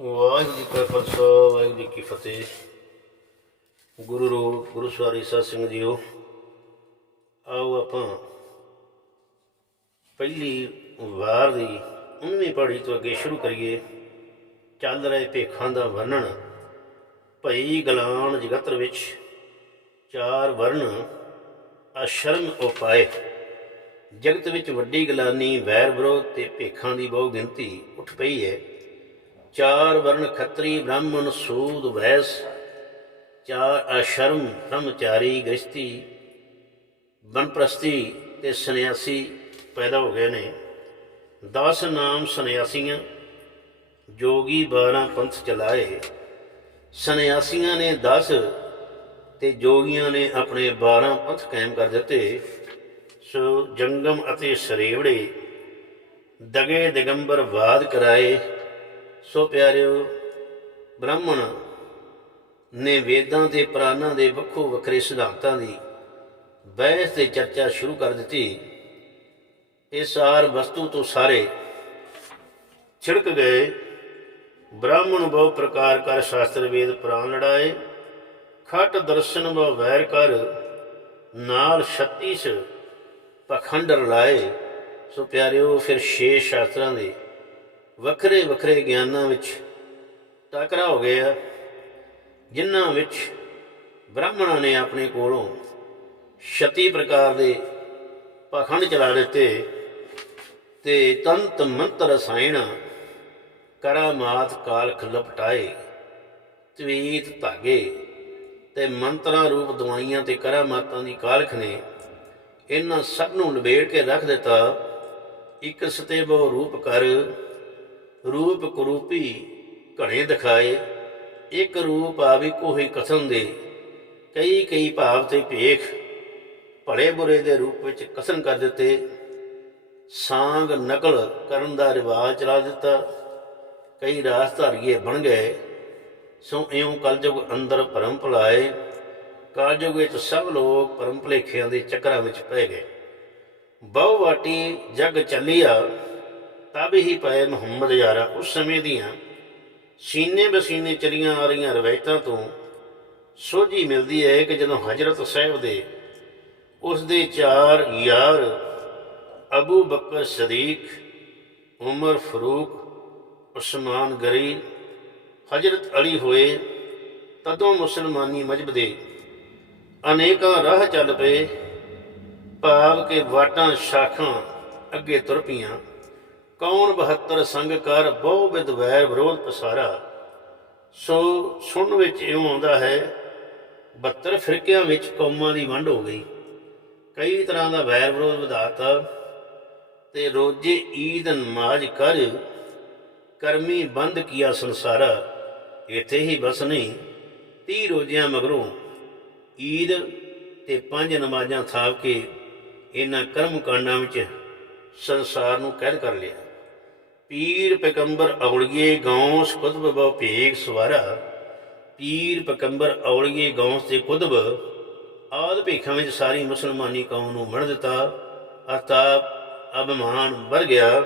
ਵਾਹਿਗੁਰੂ ਜੀ ਕਾ ਖਾਲਸਾ, ਵਾਹਿਗੁਰੂ ਜੀ ਕੀ ਫਤਿਹ। ਗੁਰੂ ਰੂਪ ਗੁਰੂ ਸਵਾਰੀ ਸਾਧ ਸਿੰਘ ਜੀਓ। ਆਓ ਆਪਾਂ ਪਹਿਲੀ ਵਾਰ ਦੀ 19ਵੀਂ ਪੌੜੀ ਤੋਂ ਅੱਗੇ ਸ਼ੁਰੂ ਕਰੀਏ। ਚੱਲ ਰਹੇ ਭੇਖਾਂ ਦਾ ਵਰਣਨ। ਭਈ ਗਲਾਨ ਜਗਤਰ ਵਿੱਚ ਚਾਰ ਵਰਣ ਅਸ਼ਰਮ ਉਪਾਏ। ਜਗਤ ਵਿੱਚ ਵੱਡੀ ਗਲਾਨੀ ਵੈਰ ਵਿਰੋਧ ਤੇ ਭੇਖਾਂ ਦੀ ਬਹੁ ਗਿਣਤੀ ਉੱਠ ਪਈ ਹੈ ਚਾਰ ਵਰਨ ਖੱਤਰੀ ਬ੍ਰਾਹਮਣ ਸੂਦ ਵੈਸ, ਚਾਰ ਅਸ਼ਰਮ ਬ੍ਰਹਮਚਾਰੀ ਗ੍ਰਸਤੀ ਬਨਪ੍ਰਸਤੀ ਤੇ ਸੰਨਿਆਸੀ ਪੈਦਾ ਹੋ ਗਏ ਨੇ। 10 ਨਾਮ ਸੰਨਿਆਸੀਆਂ, ਜੋਗੀ 12 ਪੰਥ ਚਲਾਏ। ਸੰਨਿਆਸੀਆਂ ਨੇ 10 ਤੇ ਜੋਗੀਆਂ ਨੇ ਆਪਣੇ 12 ਪੰਥ ਕਾਇਮ ਕਰ ਦਿੱਤੇ। ਸੋ ਜੰਗਮ ਅਤੇ ਸਰੇਵੜੇ, ਦਗੇ ਦਿਗੰਬਰ ਵਾਦ ਕਰਾਏ। ਸੋ ਪਿਆਰਿਓ, ਬ੍ਰਾਹਮਣ ਨੇ ਵੇਦਾਂ ਤੇ ਪ੍ਰਾਨਾਂ ਦੇ ਵੱਖੋ ਵੱਖਰੇ ਸਿਧਾਂਤਾਂ ਦੀ ਬਹਿਸ ਤੇ ਚਰਚਾ ਸ਼ੁਰੂ ਕਰ ਦਿੱਤੀ। ਇਹ ਸਾਰ ਵਸਤੂ ਤੋਂ ਸਾਰੇ ਛਿੜਕ ਗਏ ਬ੍ਰਾਹਮਣ ਬਹੁ ਪ੍ਰਕਾਰ ਕਰ ਸ਼ਾਸਤਰ ਵੇਦ ਪੁਰਾਣ ਲੜਾਏ, ਖਟ ਦਰਸ਼ਨ ਬਹੁ ਵੈਰ ਕਰ, ਨਾਲ 36 ਪਖੰਡ ਰਲਾਏ। ਸੋ ਪਿਆਰਿਓ, ਫਿਰ ਛੇ ਸ਼ਾਸਤਰਾਂ ਦੇ ਵੱਖਰੇ ਵੱਖਰੇ ਗਿਆਨਾਂ ਵਿੱਚ ਟਕਰਾ ਹੋ ਗਿਆ ਜਿਨ੍ਹਾਂ ਵਿੱਚ ਬ੍ਰਾਹਮਣਾਂ ਨੇ ਆਪਣੇ ਕੋਲੋਂ ਛਤੀ ਪ੍ਰਕਾਰ ਦੇ ਪਖੰਡ ਚਲਾ ਦਿੱਤੇ ਤੇ ਤੰਤ ਮੰਤਰ ਰਸਾਇਣ ਕਰਾਮਾਤ ਕਾਲਖ ਲਪਟਾਏ, ਤਵੀਤ ਧਾਗੇ ਤੇ ਮੰਤਰਾਂ ਰੂਪ ਦਵਾਈਆਂ ਤੇ ਕਰਾਮਾਤਾਂ ਦੀ ਕਾਲਖ ਨੇ ਇਹਨਾਂ ਸਭ ਨੂੰ ਲਬੇੜ ਕੇ ਰੱਖ ਦਿੱਤਾ। ਇੱਕ ਸਤੇ ਰੂਪ ਕਰ ਰੂਪ ਕਰੂਪੀ ਘਣੇ ਦਿਖਾਏ, ਇੱਕ ਰੂਪ ਆਵੀ ਕੋਈ ਕਸਮ ਦੇ। ਕਈ ਕਈ ਭਾਵ ਤੇ ਭੇਖ, ਭਲੇ ਬੁਰੇ ਦੇ ਰੂਪ ਵਿੱਚ ਕਥਨ ਕਰ ਦਿੱਤੇ। ਸਾਂਗ ਨਕਲ ਕਰਨ ਦਾ ਰਿਵਾਜ ਚਲਾ ਦਿੱਤਾ। ਕਈ ਰਾਸਧਾਰੀਏ ਬਣ ਗਏ। ਸੋ ਇਉਂ ਕਲਯੁਗ ਅੰਦਰ ਭਰਮ ਭੁਲਾਏ। ਕਲਯੁਗ ਵਿੱਚ ਸਭ ਲੋਕ ਭਰਮ ਭੁਲੇਖਿਆਂ ਦੇ ਚੱਕਰਾਂ ਵਿੱਚ ਪੈ ਗਏ। ਬਹੁ ਵਾਟੀ ਜਗ ਚੱਲਿਆ। ਤਬ ਹੀ ਪਏ ਮੁਹੰਮਦ ਯਾਰਾ ਉਸ ਸਮੇਂ ਦੀਆਂ ਸੀਨੇ ਬਸੀਨੇ ਚਲੀਆਂ ਆ ਰਹੀਆਂ ਰਵਾਇਤਾਂ ਤੋਂ ਸੋਝੀ ਮਿਲਦੀ ਹੈ ਕਿ ਜਦੋਂ ਹਜ਼ਰਤ ਸਾਹਿਬ ਦੇ ਉਸ ਦੇ ਚਾਰ ਯਾਰ ਅਬੂ ਬਕਰ ਸਦੀਕ, ਉਮਰ ਫਰੂਕ, ਉਸਮਾਨ ਗਰੀ, ਹਜ਼ਰਤ ਅਲੀ ਹੋਏ, ਤਦੋਂ ਮੁਸਲਮਾਨੀ ਮਜਬ ਦੇ ਅਨੇਕਾਂ ਰਾਹ ਚੱਲ ਪਏ, ਭਾਵ ਕੇ ਵਾਟਾਂ, ਸ਼ਾਖਾਂ ਅੱਗੇ ਤੁਰ ਪਈਆਂ। ਕੌਣ 72 ਸੰਗ ਕਰ ਬਹੁ ਵਿਦ ਵੈਰ ਵਿਰੋਧ ਪਸਾਰਾ? ਸੋ ਸੁਣ ਵਿੱਚ ਇਉਂ ਆਉਂਦਾ ਹੈ 72 ਫਿਰਕਿਆਂ ਵਿੱਚ ਕੌਮਾਂ ਦੀ ਵੰਡ ਹੋ ਗਈ। ਕਈ ਤਰ੍ਹਾਂ ਦਾ ਵੈਰ ਵਿਰੋਧ ਵਧਾਤਾ, ਤੇ ਰੋਜੇ ਈਦ ਨਮਾਜ਼ ਕਰ, ਕਰਮੀ ਬੰਦ ਕੀਆ ਸੰਸਾਰਾ। ਇੱਥੇ ਹੀ ਬਸ ਨਹੀਂ 30 ਰੋਜ਼ਿਆਂ ਮਗਰੋਂ ਈਦ ਤੇ ਪੰਜ ਨਮਾਜ਼ਾਂ ਥਾਪ ਕੇ ਇਹਨਾਂ ਕਰਮ ਕਾਂਡਾਂ ਵਿੱਚ ਸੰਸਾਰ ਨੂੰ ਕੈਦ ਕਰ ਲਿਆ। ਪੀਰ ਪੈਗੰਬਰ ਔਲੀਏ ਗੌਂਸ ਕੁਤਬ ਬਹੁ ਭੇਖ ਸਵਾਰਾ। ਪੀਰ ਪੈਗੰਬਰ ਔਲੀਏ ਗੌਂਸ ਤੇ ਕੁਤਬ ਆਦ ਭੇਖਾਂ ਵਿੱਚ ਸਾਰੀ ਮੁਸਲਮਾਨੀ ਕੌਮ ਨੂੰ ਮਣ ਦਿੱਤਾ। ਅਰਤਾਪ ਅਭਮਾਨ ਵਰ ਗਿਆ।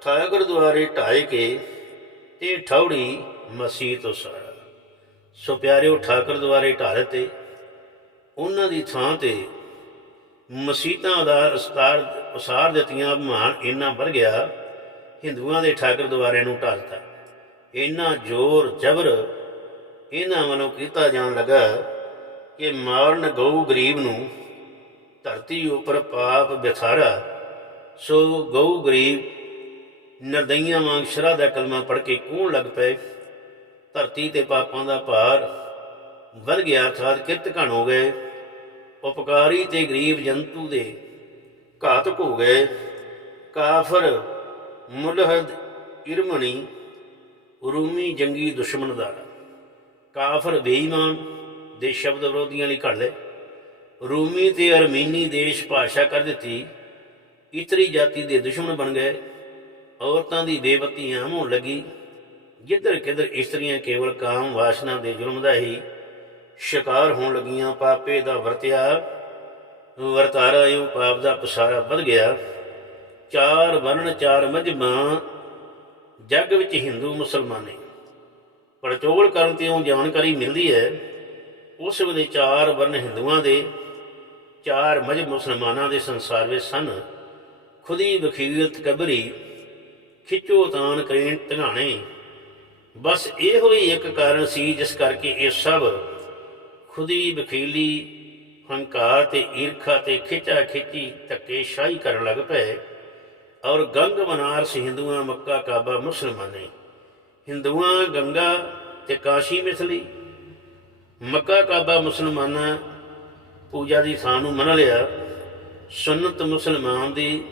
ਠਾਇਆ ਗੁਰਦੁਆਰੇ ਢਾਏ ਕੇ ਤੇ ਠੌੜੀ ਮਸੀਤ ਉਸਾਰਾ ਸੋ ਪਿਆਰਿਓ, ਠਾਕਰ ਦੁਆਰੇ ਢਾ ਦਿੱਤੇ ਉਹਨਾਂ ਦੀ ਥਾਂ ਤੇ ਮਸੀਤਾਂ ਦਾ ਅਸਤਾਰ ਉਸਾਰ ਦਿੱਤੀਆਂ, ਅਭਿਮਾਨ ਇੰਨਾ ਵਰ ਗਿਆ। ਹਿੰਦੂਆਂ ਦੇ ਠਾਕਰ ਦੁਆਰੇ ਨੂੰ ਢਾਲਤਾ ਇੰਨਾ ਜ਼ੋਰ ਜ਼ਬਰ ਇਹਨਾਂ ਵੱਲੋਂ ਕੀਤਾ ਜਾਣ ਲੱਗਾ ਕਿ ਮਾਰਨ ਗਊ ਗਰੀਬ ਨੂੰ ਧਰਤੀ ਉੱਪਰ ਪਾਪ ਵਿਖਾਰਾ, ਸੋ ਗਊ ਗਰੀਬ ਨਰਦਈਆਂ ਵਾਂਗ ਸ਼ਰਾ ਦਾ ਕਲਮਾ ਪੜ ਕੇ ਕੂਣ ਲੱਗ ਪਏ। ਧਰਤੀ ਤੇ ਪਾਪਾਂ ਦਾ ਭਾਰ ਵਧ ਗਿਆ, ਅਰਥਾਤ ਕਿਰਤ ਘਣ ਹੋ ਗਏ। ਉਪਕਾਰੀ ਤੇ ਗਰੀਬ ਜੰਤੂ ਦੇ ਘਾਤਕ ਹੋ ਗਏ। ਕਾਫਰ ਮੁਲਹਦ ਇਰਮਣੀ ਰੂਮੀ ਜੰਗੀ ਦੁਸ਼ਮਣ ਦਾ ਕਾਫਰ ਬੇਈਮਾਨ ਦੇ ਸ਼ਬਦ ਵਿਰੋਧੀਆਂ ਲਈ ਘੜ ਲਏ। ਰੂਮੀ ਤੇ ਅਰਮੀਨੀ ਦੇਸ਼ ਭਾਸ਼ਾ ਕਰ ਦਿੱਤੀ। ਇਤਰੀ ਜਾਤੀ ਦੇ ਦੁਸ਼ਮਣ ਬਣ ਗਏ। ਔਰਤਾਂ ਦੀ ਬੇਬਤੀ ਆਮ ਹੋਣ ਲੱਗੀ। ਜਿੱਧਰ ਕਿਧਰ ਇਸਤਰੀਆਂ ਕੇਵਲ ਕਾਮ ਵਾਸਨਾ ਦੇ ਜ਼ੁਲਮ ਦਾ ਹੀ ਸ਼ਿਕਾਰ ਹੋਣ ਲੱਗੀਆਂ, ਪਾਪੇ ਦਾ ਵਰਤਿਆ ਵਰਤਾਰਾ ਇਹ ਪਾਪ ਦਾ ਪਸਾਰਾ ਵੱਧ ਗਿਆ। ਚਾਰ ਵਰਣ ਚਾਰ ਮਜਮਾ, ਜੱਗ ਵਿੱਚ ਹਿੰਦੂ ਮੁਸਲਮਾਨੇ। ਪੜਚੋਲ ਕਰਨ ਤੇ ਉਹ ਜਾਣਕਾਰੀ ਮਿਲਦੀ ਹੈ, ਉਸ ਵੇਲੇ ਚਾਰ ਵਰਨ ਹਿੰਦੂਆਂ ਦੇ, ਚਾਰ ਮਜਬ ਮੁਸਲਮਾਨਾਂ ਦੇ ਸੰਸਾਰ ਵਿੱਚ ਸਨ। ਖੁਦੀ ਵਖੀਲਤ ਕਬਰੀ ਖਿੱਚੋ ਤਾਨ ਕਰੇਨ ਧਗਾਣੇ। ਬਸ ਇਹੋ ਹੀ ਇੱਕ ਕਾਰਨ ਸੀ ਜਿਸ ਕਰਕੇ ਇਹ ਸਭ ਖੁਦੀ, ਵਖੀਲੀ, ਹੰਕਾਰ ਤੇ ਈਰਖਾ ਤੇ ਖਿੱਚਾ ਖਿੱਚੀ ਧੱਕੇ ਸ਼ਾਹੀ ਕਰਨ ਲੱਗ ਪਏ। ਔਰ ਗੰਗ ਬਨਾਰਸ ਹਿੰਦੂਆਂ ਮੱਕਾ ਕਾਬਾ ਮੁਸਲਮਾਨੇ। ਹਿੰਦੂਆਂ ਗੰਗਾ ਤੇ ਕਾਸ਼ੀ ਮਿਸਲੀ ਮੱਕਾ ਕਾਬਾ ਮੁਸਲਮਾਨਾਂ ਪੂਜਾ ਦੀ ਥਾਂ ਨੂੰ ਮੰਨ ਲਿਆ। ਸੁਨਨਤ ਮੁਸਲਮਾਨ ਦੀ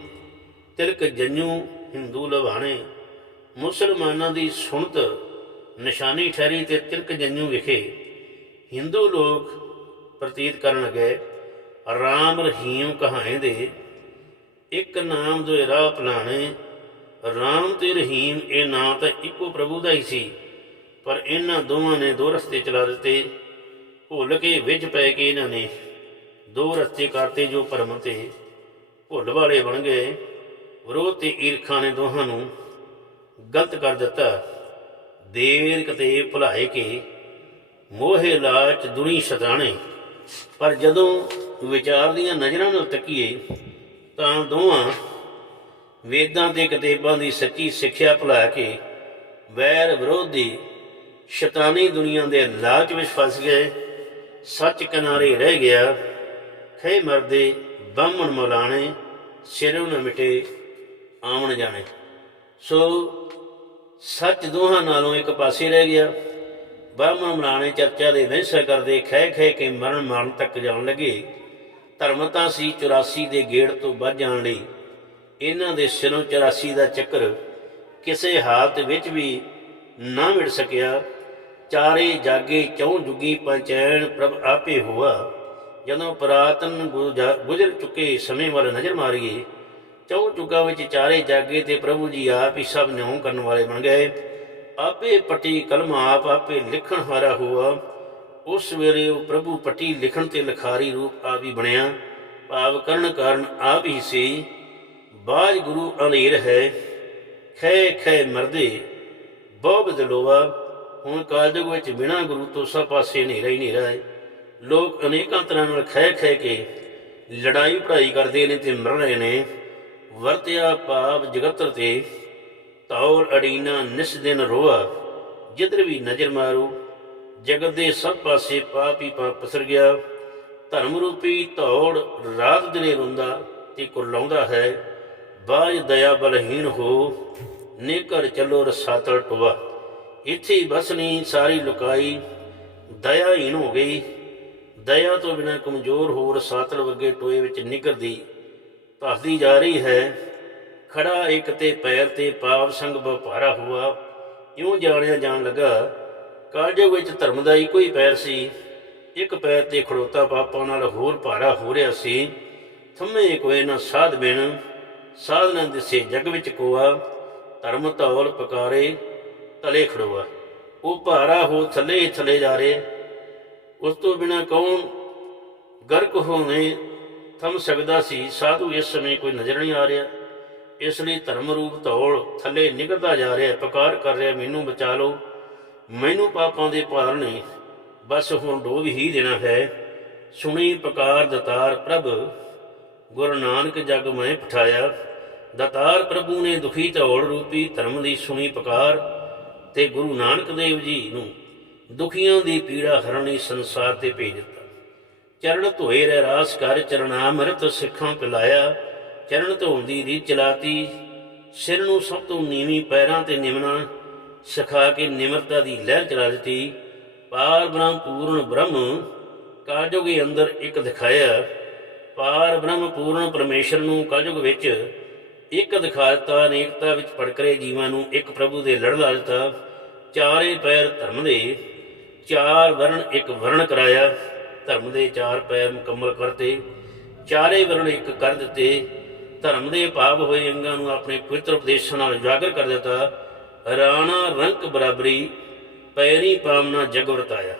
ਤਿਲਕ ਜੰਨੂ ਹਿੰਦੂ ਲਵਾਣੇ ਮੁਸਲਮਾਨਾਂ ਦੀ ਸੁਣਤ ਨਿਸ਼ਾਨੀ ਠਹਿਰੀ ਤੇ ਤਿਲਕ ਜੰਨੂ ਵਿਖੇ ਹਿੰਦੂ ਲੋਕ ਪ੍ਰਤੀਤ ਕਰਨ ਲੱਗੇ, ਰਾਮ ਰਹੀਮ ਕਹਾਏ ਦੇ ਇੱਕ ਨਾਮ ਦੋ ਰਾਹ ਪਲਾਣੇ ਰਾਮ ਤੇ ਰਹੀਮ, ਇਹ ਨਾਂ ਤਾਂ ਇੱਕੋ ਪ੍ਰਭੂ ਦਾ ਹੀ ਸੀ। ਪਰ ਇਹਨਾਂ ਦੋਵਾਂ ਨੇ ਦੋ ਰਸਤੇ ਚਲਾ ਦਿੱਤੇ। ਭੁੱਲ ਕੇ ਵਿੱਚ ਪੈ ਕੇ ਇਹਨਾਂ ਨੇ ਦੋ ਰਸਤੇ ਕਰਤੇ ਜੋ ਭਰਮ ਤੇ ਭੁੱਲ ਵਾਲੇ ਬਣ ਗਏ। ਵਿਰੋਧ ਤੇ ਈਰਖਾ ਨੇ ਦੋਹਾਂ ਨੂੰ ਗਲਤ ਕਰ ਦਿੱਤਾ। ਦੇਰ ਕਤੇ ਭੁਲਾਏ ਕੇ ਮੋਹੇ ਲਾਚ ਦੁਨੀ ਸ਼ਤਾਣੇ ਪਰ ਜਦੋਂ ਵਿਚਾਰ ਦੀਆਂ ਨਜ਼ਰਾਂ ਨਾਲ ਤੱਕੀਏ ਤਾਂ ਦੋਵਾਂ ਵੇਦਾਂ ਤੇ ਕਿਤਾਬਾਂ ਦੀ ਸੱਚੀ ਸਿੱਖਿਆ ਭੁਲਾ ਕੇ ਵੈਰ ਵਿਰੋਧੀ ਸ਼ੈਤਾਨੀ ਦੁਨੀਆ ਦੇ ਲਾਲਚ ਵਿੱਚ ਫਸ ਗਏ, ਸੱਚ ਕਿਨਾਰੇ ਰਹਿ ਗਿਆ ਖੇ ਮਰਦੇ ਬਾਹਮਣ ਮੌਲਾਣੇ ਸਿਰੋਂ ਨਾ ਮਿਟੇ ਆਵਣ ਜਾਣੇ। ਸੋ ਸੱਚ ਦੋਹਾਂ ਨਾਲੋਂ ਇੱਕ ਪਾਸੇ ਰਹਿ ਗਿਆ, ਬਾਹਮਣ ਮਲਾਣੇ ਚਰਚਾ ਦੇ ਵਹਿਸਾ ਕਰਦੇ ਖਹਿ ਖਹਿ ਕੇ ਮਰਨ ਮਾਰਨ ਤੱਕ ਜਾਣ ਲੱਗੇ। ਧਰਮ ਤਾਂ ਸੀ 84 ਦੇ ਗੇੜ ਤੋਂ ਵੱਧ ਜਾਣ ਲਈ। ਇਹਨਾਂ ਦੇ ਸਿਰੋਂ 84 ਦਾ ਚੱਕਰ ਕਿਸੇ ਹਾਲਤ ਵਿੱਚ ਵੀ ਨਾ ਮਿਟ ਸਕਿਆ। ਚਾਰੇ ਜਾਗੇ ਚੌਂ ਜੁਗੀ ਪੰਚੈਣ ਪ੍ਰਭ ਆਪੇ ਹੋਆ। ਜਦੋਂ ਪ੍ਰਾਤਨ ਗੁਜਾ- ਗੁਜ਼ਰ ਚੁੱਕੇ ਸਮੇਂ ਵੱਲ ਨਜ਼ਰ ਮਾਰੀਏ ਚੌਂ ਜੁਗਾਂ ਵਿੱਚ ਚਾਰੇ ਜਾਗੇ ਤੇ ਪ੍ਰਭੂ ਜੀ ਆਪ ਹੀ ਸਭ ਨਿਉ ਕਰਨ ਵਾਲੇ ਬਣ ਗਏ। ਆਪੇ ਪੱਟੀ ਕਲਮ ਆਪ ਆਪੇ ਲਿਖਣ ਹਾਰਾ ਹੋਆ। ਉਸ ਵੇਲੇ ਉਹ ਪ੍ਰਭੂ ਪੱਟੀ ਲਿਖਣ ਤੇ ਲਿਖਾਰੀ ਰੂਪ ਆਪ ਵੀ ਬਣਿਆ। ਭਾਵ ਕਰਨ ਕਾਰਨ ਆਪ ਹੀ ਸੀ। ਬਾਜ ਗੁਰੂ ਅਨੇਰ ਹੈ। ਖੈ ਖੈ ਮਰਦੇ। ਬਹੁ ਬਦਲੋਵਾ ਹੁਣ ਕਾਲਜੁਗ ਵਿੱਚ ਬਿਨਾਂ ਗੁਰੂ ਤੋਂ ਸਭ ਪਾਸੇ ਹਨੇਰਾ ਹੀ ਹਨੇਰਾ ਹੈ। ਲੋਕ ਅਨੇਕਾਂ ਤਰ੍ਹਾਂ ਨਾਲ ਖੈ ਖੈ ਕੇ ਲੜਾਈ ਪੜਾਈ ਕਰਦੇ ਨੇ ਤੇ ਮਰ ਰਹੇ ਨੇ। ਵਰਤਿਆ ਪਾਪ ਜਗਤਰ ਤੇ। ਤੌਰ ਅੜੀਨਾ ਨਿਸ ਦਿਨ ਰੋਆ। ਜਿੱਧਰ ਵੀ ਨਜ਼ਰ ਮਾਰੂ ਜਗਤ ਦੇ ਸਭ ਪਾਸੇ ਪਾਪ ਹੀ ਪਾਪ ਪਸਰ ਗਿਆ। ਧਰਮ ਰੂਪੀ ਧੌੜ ਰਾਤ ਦਿਨੇ ਰੋਂਦਾ ਤੇ ਕੁਰਲਾਉਂਦਾ ਹੈ, ਬਾਜ ਦਇਆ ਬਲਹੀਣ ਹੋ, ਨੇ ਘਰ ਚੱਲੋ ਰਸਾਤਲ ਟੁਆ। ਇੱਥੇ ਹੀ ਬਸਣੀ ਸਾਰੀ ਲੁਕਾਈ ਦਇਆਹੀਣ ਹੋ ਗਈ। ਦਇਆ ਤੋਂ ਬਿਨਾ ਕਮਜ਼ੋਰ ਹੋ ਰਸਾਤਲ ਵਰਗੇ ਟੋਏ ਵਿੱਚ ਨਿਕਰਦੀ ਭਸਦੀ ਜਾ ਰਹੀ ਹੈ, ਖੜਾ ਇੱਕ ਤੇ ਪੈਰ ਤੇ ਪਾਪ ਸੰਗ ਵਪਾਰਾ ਹੁਆ। ਇਉਂ ਜਾਣਿਆ ਜਾਣ ਲੱਗਾ ਕਾਲਜਗ ਵਿੱਚ ਧਰਮ ਦਾ ਇੱਕੋ ਹੀ ਪੈਰ ਸੀ। ਇੱਕ ਪੈਰ ਤੇ ਖੜੋਤਾ ਪਾਪਾਂ ਨਾਲ ਹੋਰ ਭਾਰਾ ਹੋ ਰਿਹਾ ਸੀ। ਥੰਮੇ ਕੋਏ ਨਾ ਸਾਧ ਬਿਨ, ਸਾਧ ਨਾ ਦਿਸੇ ਜਗ ਵਿੱਚ ਕੋਆ। ਧਰਮ ਧੌਲ ਪਕਾਰੇ, ਤਲੇ ਖੜੋਆ। ਉਹ ਭਾਰਾ ਹੋ ਥੱਲੇ ਹੀ ਥੱਲੇ ਜਾ ਰਹੇ। ਉਸ ਤੋਂ ਬਿਨਾ ਕੌਣ ਗਰਕ ਹੋਣੇ ਥੰਮ ਸਕਦਾ ਸੀ। ਸਾਧੂ ਇਸ ਸਮੇਂ ਕੋਈ ਨਜ਼ਰ ਨਹੀਂ ਆ ਰਿਹਾ। ਇਸ ਲਈ ਧਰਮ ਰੂਪ ਧੌਲ ਥੱਲੇ ਨਿਕਲਦਾ ਜਾ ਰਿਹਾ। ਪਕਾਰ ਕਰ ਰਿਹਾ, ਮੈਨੂੰ ਬਚਾ ਲਓ। ਮੈਨੂੰ ਪਾਪਾਂ ਦੇ ਭਾਰ ਨੇ ਬਸ ਹੁਣ ਡੋਬ ਹੀ ਦੇਣਾ ਹੈ। ਸੁਣੀ ਪਕਾਰ ਦਤਾਰ ਪ੍ਰਭ, ਗੁਰੂ ਨਾਨਕ ਜਗ ਮੈਂ ਪਠਾਇਆ। ਦਤਾਰ ਪ੍ਰਭੂ ਨੇ ਦੁਖੀ ਧੌਲ ਰੂਪੀ ਧਰਮ ਦੀ ਸੁਣੀ ਪਕਾਰ ਤੇ ਗੁਰੂ ਨਾਨਕ ਦੇਵ ਜੀ ਨੂੰ ਦੁਖੀਆਂ ਦੀ ਪੀੜਾ ਹਰਣੀ ਸੰਸਾਰ ਤੇ ਭੇਜ ਦਿੱਤਾ। ਚਰਨ ਧੋਏ ਰਹਿ ਰਾਸ ਕਰ ਚਰਨਾਮ੍ਰਿਤ ਸਿੱਖਾਂ ਪਿਲਾਇਆ। ਚਰਨ ਧੋਣ ਦੀ ਰੀਤ ਚਲਾਤੀ, ਸਿਰ ਨੂੰ ਸਭ ਤੋਂ ਨੀਵੀਂ ਪੈਰਾਂ ਤੇ ਨਿਮਣਾ। ਸਿਖਾ ਕੇ ਨਿਮਰਤਾ ਦੀ ਲਹਿਰ ਚਲਾ ਦਿੱਤੀ। ਪਾਰ ਬ੍ਰਹਮ ਪੂਰਨ ਬ੍ਰਹਮ ਕਾਲਯੁਗ ਅੰਦਰ ਇੱਕ ਦਿਖਾਇਆ। ਪਾਰ ਬ੍ਰਹਮ ਪੂਰਨ ਪਰਮੇਸ਼ਰ ਨੂੰ ਕਲਯੁਗ ਵਿੱਚ ਇੱਕ ਦਿਖਾ ਦਿੱਤਾ ਅਨੇਕਤਾ ਵਿੱਚ ਪੜਕਰੇ ਜੀਵਾਂ ਨੂੰ ਇੱਕ ਪ੍ਰਭੂ ਦੇ ਲੜ ਲਾ ਦਿੱਤਾ। ਚਾਰੇ ਪੈਰ ਧਰਮ ਦੇ, ਚਾਰ ਵਰਣ ਇੱਕ ਵਰਣ ਕਰਾਇਆ। ਧਰਮ ਦੇ ਚਾਰ ਪੈਰ ਮੁਕੰਮਲ ਕਰਤੇ, ਚਾਰੇ ਵਰਣ ਇੱਕ ਕਰ ਦਿੱਤੇ। ਧਰਮ ਦੇ ਭਾਵ ਹੋਏ ਅੰਗਾਂ ਨੂੰ ਆਪਣੇ ਪਵਿੱਤਰ ਉਪਦੇਸ਼ਾਂ ਨਾਲ ਉਜਾਗਰ ਕਰ ਦਿੱਤਾ। ਰਾਣਾ ਰੰਕ ਬਰਾਬਰੀ, ਪੈਰੀ ਪਾਮਨਾ ਜਗ ਵਰਤਾਇਆ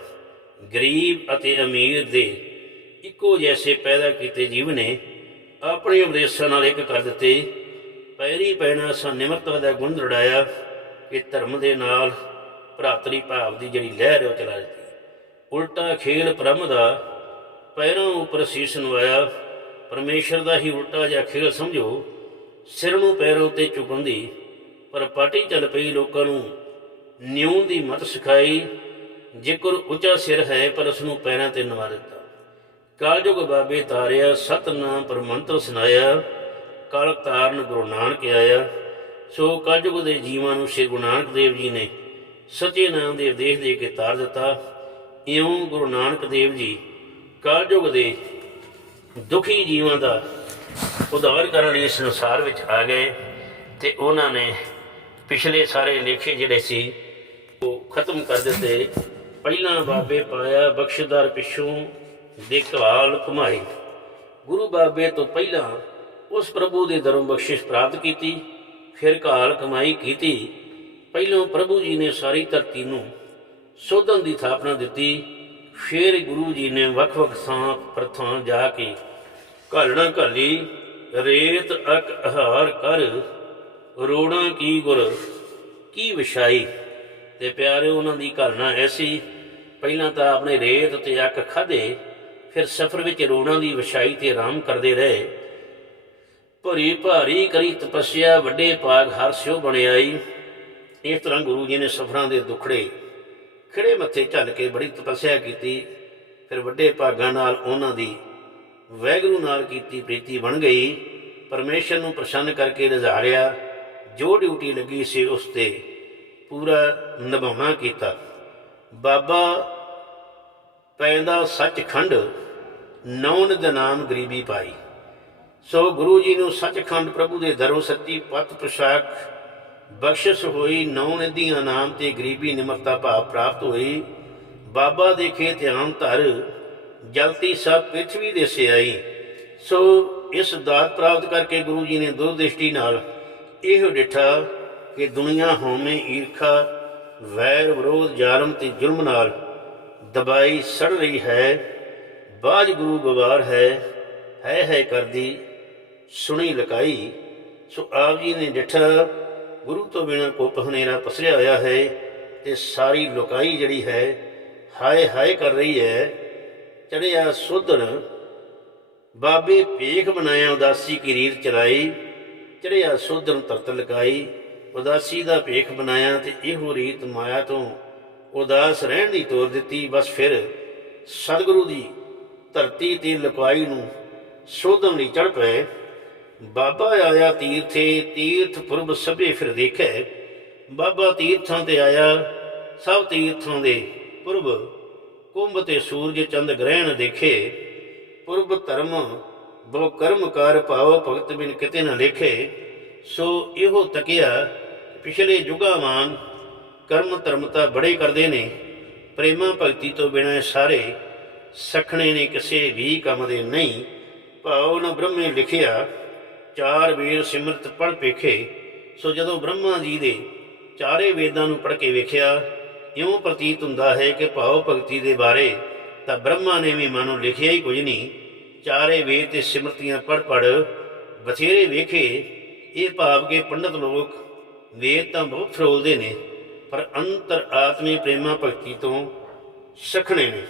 ਗਰੀਬ ਅਤੇ ਅਮੀਰ ਦੇ ਇੱਕੋ ਜੈਸੇ ਪੈਦਾ ਕੀਤੇ ਜੀਵ ਨੇ, ਆਪਣੇ ਉਪਦੇਸ਼ਾਂ ਨਾਲ ਇੱਕ ਕਰ ਦਿੱਤੇ। ਪੈਰੀ ਪੈਣਾ ਸਾ ਨਿਮਰਤਾ ਦਾ ਗੁਣ ਦੜਾਇਆ ਕਿ ਧਰਮ ਦੇ ਨਾਲ ਭਰਾਤਰੀ ਭਾਵ ਦੀ ਜਿਹੜੀ ਲਹਿਰ ਉਹ ਚਲਾ ਦਿੱਤੀ। ਉਲਟਾ ਖੇਲ ਪ੍ਰਮ ਦਾ ਪੈਰਾਂ ਉੱਪਰ ਸੀਸ ਨਵਾਇਆ। ਪਰਮੇਸ਼ਰ ਦਾ ਹੀ ਉਲਟਾ ਜਿਹਾ ਖੇਲ ਸਮਝੋ, ਸਿਰ ਨੂੰ ਪੈਰਾਂ ਉੱਤੇ ਚੁਕਣ ਦੀ ਪਰ ਪਾਟੀ ਚੱਲ ਪਈ ਲੋਕਾਂ ਨੂੰ। ਨਿਉ ਦੀ ਮਤ ਸਿਖਾਈ, ਜੇਕਰ ਉੱਚਾ ਸਿਰ ਹੈ ਪਰ ਉਸ ਨੂੰ ਪੈਰਾਂ ਤੇ ਨਵਾ ਦਿੱਤਾ। ਕਾਲਜੁਗ ਬਾਬੇ ਤਾਰਿਆ, ਸਤਨਾਮ ਪਰਮੰਤਰ ਸੁਨਾਇਆ ਕਾਲ ਤਾਰਨ ਗੁਰੂ ਨਾਨਕ ਆਇਆ। ਸੋ ਕਲਯੁਗ ਦੇ ਜੀਵਾਂ ਨੂੰ ਸ੍ਰੀ ਗੁਰੂ ਨਾਨਕ ਦੇਵ ਜੀ ਨੇ ਸੱਚੇ ਨਾਮ ਦੇ ਉਪਦੇਸ਼ ਦੇ ਕੇ ਤਾਰ ਦਿੱਤਾ। ਇਉਂ ਗੁਰੂ ਨਾਨਕ ਦੇਵ ਜੀ ਕਲਯੁਗ ਦੇ ਦੁਖੀ ਜੀਵਾਂ ਦਾ ਉਧਾਰ ਕਰਨ ਲਈ ਸੰਸਾਰ ਵਿੱਚ ਆ ਗਏ ਤੇ ਉਹਨਾਂ ਨੇ ਪਿਛਲੇ ਸਾਰੇ ਲੇਖੇ ਜਿਹੜੇ ਸੀ, ਉਹ ਖਤਮ ਕਰ ਦਿੱਤੇ। ਪਹਿਲਾਂ ਬਾਬੇ ਪਾਇਆ ਬਖਸ਼ਦਾਰ ਪਿਛੋਂ ਦੇ ਘਾਲ ਕਮਾਈ ਗੁਰੂ ਬਾਬੇ ਤੋਂ ਪਹਿਲਾਂ ਉਸ ਪ੍ਰਭੂ ਦੇ ਦਰੋਂ ਬਖਸ਼ਿਸ਼ ਪ੍ਰਾਪਤ ਕੀਤੀ, ਫਿਰ ਘਾਲ ਕਮਾਈ ਕੀਤੀ। ਪਹਿਲਾਂ ਪ੍ਰਭੂ ਜੀ ਨੇ ਸਾਰੀ ਧਰਤੀ ਨੂੰ ਸੋਧਨ ਦੀ ਥਾਪਨਾ ਦਿੱਤੀ, ਫਿਰ ਗੁਰੂ ਜੀ ਨੇ ਵੱਖ-ਵੱਖ ਥਾਂ ਪ੍ਰਥਾਂ ਜਾ ਕੇ ਘਾਲਣਾ ਘਾਲੀ, ਰੇਤ, ਅਕ ਆਹਾਰ ਕਰ ਰੋੜਾਂ ਕੀ ਗੁਰ, ਕੀ ਵਿਛਾਈ? ਤੇ ਪਿਆਰੇ ਉਹਨਾਂ ਦੀ ਘਰਨਾ ਐਸੀ, ਪਹਿਲਾਂ ਤਾਂ ਆਪਣੇ ਰੇਤ ਤੇ ਅੱਕ ਖਾਦੇ ਫਿਰ ਸਫ਼ਰ ਵਿੱਚ ਰੋੜਾਂ ਦੀ ਵਿਛਾਈ ਤੇ ਆਰਾਮ ਕਰਦੇ ਰਹੇ। ਭਰੀ ਭਾਰੀ ਕਰੀ ਤਪੱਸਿਆ, ਵੱਡੇ ਭਾਗ ਹਰ ਸਿਓ ਬਣਿਆਈ ਇਸ ਤਰ੍ਹਾਂ ਗੁਰੂ ਜੀ ਨੇ ਸਫਰਾਂ ਦੇ ਦੁਖੜੇ ਖਿੜੇ ਮੱਥੇ ਝੱਲ ਕੇ ਬੜੀ ਤਪੱਸਿਆ ਕੀਤੀ। ਫਿਰ ਵੱਡੇ ਭਾਗਾਂ ਨਾਲ ਉਹਨਾਂ ਦੀ ਵੈਗਰੂ ਨਾਲ ਕੀਤੀ, ਪ੍ਰੀਤੀ ਬਣ ਗਈ। ਪਰਮੇਸ਼ਰ ਨੂੰ ਪ੍ਰਸੰਨ ਕਰਕੇ ਰਜ਼ਾਰਿਆ। ਜੋ ਡਿਊਟੀ ਲੱਗੀ ਸੀ ਉਸ ਤੇ ਪੂਰਾ ਨਿਭਾਉਣਾ ਕੀਤਾ। ਬਾਬਾ ਪੈਂਦਾ ਸੱਚਖੰਡ ਨੌਨ ਦਾ ਨਾਮ ਗਰੀਬੀ ਪਾਈ। ਸੋ ਗੁਰੂ ਜੀ ਨੂੰ ਸੱਚਖੰਡ ਪ੍ਰਭੂ ਦੇ ਦਰੋਂ ਸੱਚੀ ਪਤ ਪ੍ਰਸ਼ਾਕ ਬਖਸ਼ਿਸ਼ ਹੋਈ ਨੌ ਨਿਧੀਆਂ ਨਾਮ ਤੇ ਗਰੀਬੀ ਨਿਮਰਤਾ ਭਾਵ ਪ੍ਰਾਪਤ ਹੋਈ। ਬਾਬਾ ਦੇ ਦੇਖੇ ਧਿਆਨ ਧਰ ਜਲਤੀ ਸਭ ਪ੍ਰਿਥਵੀ ਦੇ ਸਿਆਈ। ਸੋ ਇਸ ਦਾਤ ਪ੍ਰਾਪਤ ਕਰਕੇ ਗੁਰੂ ਜੀ ਨੇ ਦੁਰਦ੍ਰਿਸ਼ਟੀ ਨਾਲ ਇਹ ਡਿਠਾ ਕਿ ਦੁਨੀਆ ਹੋਵੇਂ ਈਰਖਾ, ਵੈਰ ਵਿਰੋਧ ਜ਼ਾਲਮ ਤੇ ਜ਼ੁਲਮ ਨਾਲ ਦਬਾਈ ਸੜ ਰਹੀ ਹੈ। ਬਾਜ ਗੁਰੂ ਗਵਾਰ ਹੈ ਹੈ ਹੈ ਕਰਦੀ ਸੁਣੀ ਲਕਾਈ। ਸੋ ਆਪ ਜੀ ਨੇ ਡਿਠਾ ਗੁਰੂ ਤੋਂ ਬਿਨਾ ਕੋਪ ਹਨੇਰਾ ਪਸਰਿਆ ਹੋਇਆ ਹੈ ਤੇ ਸਾਰੀ ਲੁਕਾਈ ਜਿਹੜੀ ਹੈ, ਹਾਏ ਹਾਏ ਕਰ ਰਹੀ ਹੈ। ਚੜਿਆ ਸੁਧਰ ਬਾਬੇ ਭੇਖ ਬਣਾਇਆ ਉਦਾਸੀ ਕੀ ਰੀਤ ਚਲਾਈ। ਚੜਿਆ ਸੁਧਨ ਤਰਤ ਲਗਾਈ, ਉਦਾਸੀ ਦਾ ਭੇਖ ਬਣਾਇਆ ਤੇ ਇਹੋ ਰੀਤ ਮਾਇਆ ਤੋਂ ਉਦਾਸ ਰਹਿਣ ਦੀ ਤੋਰ ਦਿੱਤੀ। ਬਸ ਫਿਰ ਸਤਿਗੁਰੂ ਦੀ ਧਰਤੀ ਤੇ ਲੁਕਾਈ ਨੂੰ ਸੋਧਣ ਲਈ ਚੜ ਪਏ। ਬਾਬਾ ਆਇਆ ਤੀਰਥੇ, ਤੀਰਥ ਪੁਰਬ ਸਭੇ ਫਿਰ ਦੇਖੈ। ਬਾਬਾ ਤੀਰਥਾਂ ਤੇ ਆਇਆ, ਸਭ ਤੀਰਥਾਂ ਦੇ ਪੁਰਬ ਕੁੰਭ ਤੇ ਸੂਰਜ ਚੰਦ ਗ੍ਰਹਿਣ ਦੇਖੇ। ਪੁਰਬ ਧਰਮ ਬਹੁ ਕਰਮ ਕਰ ਭਾਵ ਭਗਤ ਬਿਨ ਕਿਤੇ ਨਾ ਲੇਖੇ, ਸੋ ਇਹੋ ਤਕਿਆ ਪਿਛਲੇ ਯੁਗਾਂ ਵਾਂਗ ਕਰਮ ਧਰਮਤਾ ਬੜੇ ਕਰਦੇ ਨੇ, ਪ੍ਰੇਮਾ ਭਗਤੀ ਤੋਂ ਬਿਨਾਂ ਸਾਰੇ ਸਖਣੇ ਨੇ ਕਿਸੇ ਵੀ ਕੰਮ ਦੇ ਨਹੀਂ। ਭਾਉ ਨ ਬ੍ਰਹਮੇ ਲਿਖਿਆ, ਚਾਰ ਵੇਦ ਸਿਮਰਤ ਪੜ ਪੇਖੇ, ਸੋ ਜਦੋਂ ਬ੍ਰਹਮਾ ਜੀ ਦੇ ਚਾਰੇ ਵੇਦਾਂ ਨੂੰ ਪੜ ਕੇ ਵੇਖਿਆ, ਇਉਂ ਪ੍ਰਤੀਤ ਹੁੰਦਾ ਹੈ ਕਿ ਭਾਉ ਭਗਤੀ ਦੇ ਬਾਰੇ ਤਾਂ ਬ੍ਰਹਮਾ ਨੇ ਵੀ ਮਾਨੋ ਲਿਖਿਆ ਹੀ ਕੁਝ ਨਹੀਂ। ਚਾਰੇ ਵੇਦ ਤੇ ਸਿਮਰਤੀਆਂ ਪੜ ਪੜ ਬਥੇਰੇ ਵੇਖੇ, ਇਹ ਭਾਵ ਕੇ ਪੰਡਤ ਲੋਕ ਵੇਦ ਤਾਂ ਬਹੁਤ ਫਰੋਲਦੇ ਨੇ, ਪਰ ਅੰਤਰ ਆਤਮੀ ਪ੍ਰੇਮਾ ਭਗਤੀ ਤੋਂ ਸਖਣੇ ਨੇ।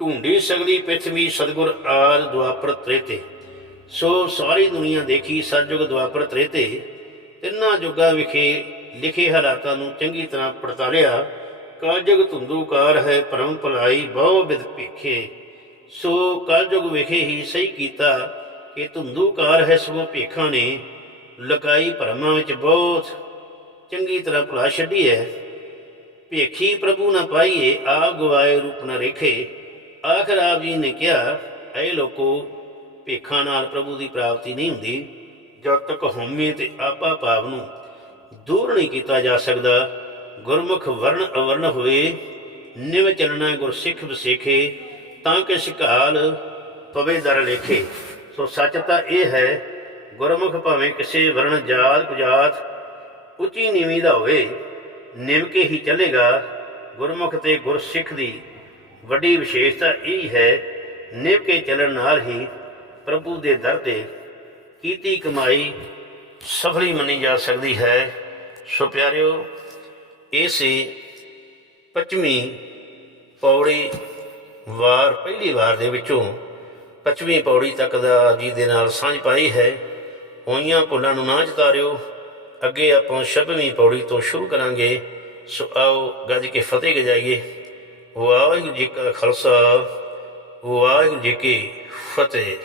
ਢੂੰਡੀ ਸਗਲੀ ਪ੍ਰਿਥਵੀ ਸਤਗੁਰ ਆਦ ਦੁਆਪਰ ਤ੍ਰੇਤੇ। ਸੋ ਸਾਰੀ ਦੁਨੀਆ ਦੇਖੀ ਸਤਜੁਗ ਦੁਆਪਰ ਤ੍ਰੇਤੇ, ਤਿੰਨਾਂ ਯੁੱਗਾਂ ਵਿਖੇ ਲਿਖੇ ਹਾਲਾਤਾਂ ਨੂੰ ਚੰਗੀ ਤਰ੍ਹਾਂ ਪੜਤਾਲਿਆ ਕਲਯੁਗ ਧੁੰਦੂਕਾਰ ਹੈ, ਪਰਮ ਭਲਾਈ ਬਹੁ ਵਿਦ ਭੇਖੇ। ਸੋ ਕਲਯੁਗ ਵਿਖੇ ਹੀ ਸਹੀ ਕੀਤਾ ਕਿ ਧੁੰਦੂਕਾਰ ਹੈ ਸੋ ਭੇਖਾਂ ਨੇ। ਲਕਾਈ ਭਰਮਾਂ ਵਿੱਚ ਬਹੁਤ। ਚੰਗੀ ਤਰ੍ਹਾਂ ਭੁਲਾ ਛੱਡੀ ਹੈ ਭੇਖੀ ਪ੍ਰਭੂ ਨਾ ਪਾਈਏ ਆਪ ਗਵਾਏ ਰੂਪ ਨਾ ਰੇਖੇ। ਆਖਰ ਆਪ ਜੀ ਨੇ ਕਿਹਾ, ਐ ਲੋਕੋ, ਭੇਖਾਂ ਨਾਲ ਪ੍ਰਭੂ ਦੀ ਪ੍ਰਾਪਤੀ ਨਹੀਂ ਹੁੰਦੀ। ਜਦ ਤੱਕ ਹਉਮੈ ਤੇ ਆਪਾ ਭਾਵ ਨੂੰ ਦੂਰ ਨਹੀਂ ਕੀਤਾ ਜਾ ਸਕਦਾ, ਗੁਰਮੁਖ ਵਰਣ ਅਵਰਨ ਹੋਏ। ਨਿਵ ਚਲਣਾ ਗੁਰਸਿੱਖ ਵਸੇਖੇ। ਤਾਂ ਕਿ ਸਿਕਾਲ ਪਵੇ ਦਰ ਲੇਖੇ। ਸੋ ਸੱਚ ਤਾਂ ਇਹ ਹੈ, ਗੁਰਮੁਖ ਭਾਵੇਂ ਕਿਸੇ ਵਰਣ ਜਾਤ ਕੁਜਾਤ ਉੱਚੀ ਨੀਵੀਂ ਦਾ ਹੋਵੇ, ਨਿਮ ਕੇ ਹੀ ਚੱਲੇਗਾ ਗੁਰਮੁਖ ਤੇ ਗੁਰਸਿੱਖ ਦੀ ਵੱਡੀ ਵਿਸ਼ੇਸ਼ਤਾ ਇਹ ਹੈ ਨਿਭ ਕੇ ਚੱਲਣ ਨਾਲ ਹੀ ਪ੍ਰਭੂ ਦੇ ਦਰ ਤੇ ਕੀਤੀ ਕਮਾਈ ਸਫਲੀ ਮੰਨੀ ਜਾ ਸਕਦੀ ਹੈ। ਸੋ ਪਿਆਰਿਓ, ਇਹ ਸੀ ਪੱਚਵੀਂ ਪੌੜੀ ਵਾਰ, ਪਹਿਲੀ ਵਾਰ ਦੇ ਵਿੱਚੋਂ ਪੱਚਵੀਂ ਪੌੜੀ ਤੱਕ ਦਾ ਜੀ ਦੇ ਨਾਲ ਸਾਂਝ ਪਾਈ ਹੈ। ਹੋਈਆਂ ਭੁੱਲਾਂ ਨੂੰ ਨਾ ਜਤਾਰਿਓ। ਅੱਗੇ ਆਪਾਂ ਛੱਬਵੀਂ ਪੌੜੀ ਤੋਂ ਸ਼ੁਰੂ ਕਰਾਂਗੇ। ਸੋ ਆਓ ਗੱਜ ਕੇ ਫਤਿਹ ਗਜਾਈਏ। ਵਾਹਿਗੁਰੂ ਜੀ ਕਾ ਖਾਲਸਾ, ਵਾਹਿਗੁਰੂ ਜੀ ਕੀ ਫਤਿਹ।